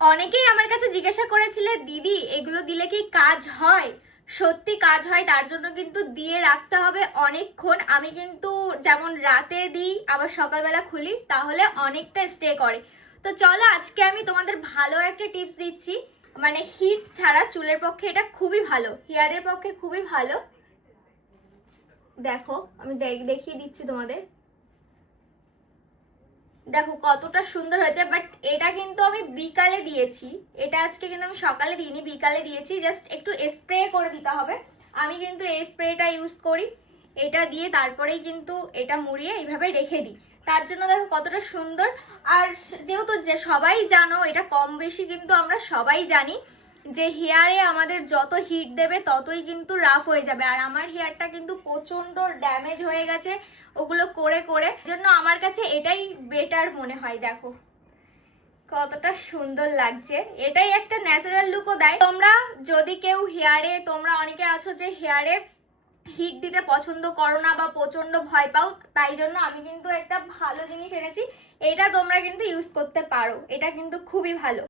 অনেকেই আমার কাছে জিজ্ঞাসা করেছিলে দিদি এগুলো দিলে কি কাজ হয়? সত্যি কাজ হয়, তার জন্য কিন্তু দিয়ে রাখতে হবে অনেকক্ষণ। আমি কিন্তু যেমন রাতে দিই আবার সকালবেলা খুলি, তাহলে অনেকটা স্টে করে। তো চলো আজকে আমি তোমাদের ভালো একটা টিপস দিচ্ছি, মানে হিট ছাড়া চুলের পক্ষে এটা খুবই ভালো, হেয়ারের পক্ষে খুবই ভালো। দেখো আমি দেখিয়ে দিচ্ছি তোমাদের, দেখো কতটা সুন্দর হয়েছে। বাট এটা কিন্তু আমি বিকালে দিয়েছি, এটা আজকে কিন্তু আমি সকালে দিইনি, বিকালে দিয়েছি। জাস্ট একটু স্প্রে করে দিতে হবে। আমি কিন্তু এই স্প্রেটা ইউজ করি, এটা দিয়ে তারপরেই কিন্তু এটা মুড়িয়ে এইভাবে রেখে দিই। তার জন্য দেখো কতটা সুন্দর। আর যেহেতু যে সবাই জানো, এটা কম বেশি কিন্তু আমরা সবাই জানি যে হেয়ারে আমাদের যত হিট দেবে ততই কিন্তু রাফ হয়ে যাবে। আর আমার হেয়ারটা কিন্তু প্রচন্ড ড্যামেজ হয়ে গেছে ওগুলো করে করে, জন্য আমার কাছে এটাই বেটার মনে হয়। দেখো কতটা সুন্দর লাগছে, এটাই একটা ন্যাচারাল লুকও দেয়। তোমরা যদি কেউ হেয়ারে, তোমরা অনেকে আছো যে হেয়ারে হিট দিতে পছন্দ করো না বা প্রচন্ড ভয় পাও, তাই জন্য আমি কিন্তু একটা ভালো জিনিস এনেছি, এটা তোমরা কিন্তু ইউজ করতে পারো, এটা কিন্তু খুবই ভালো।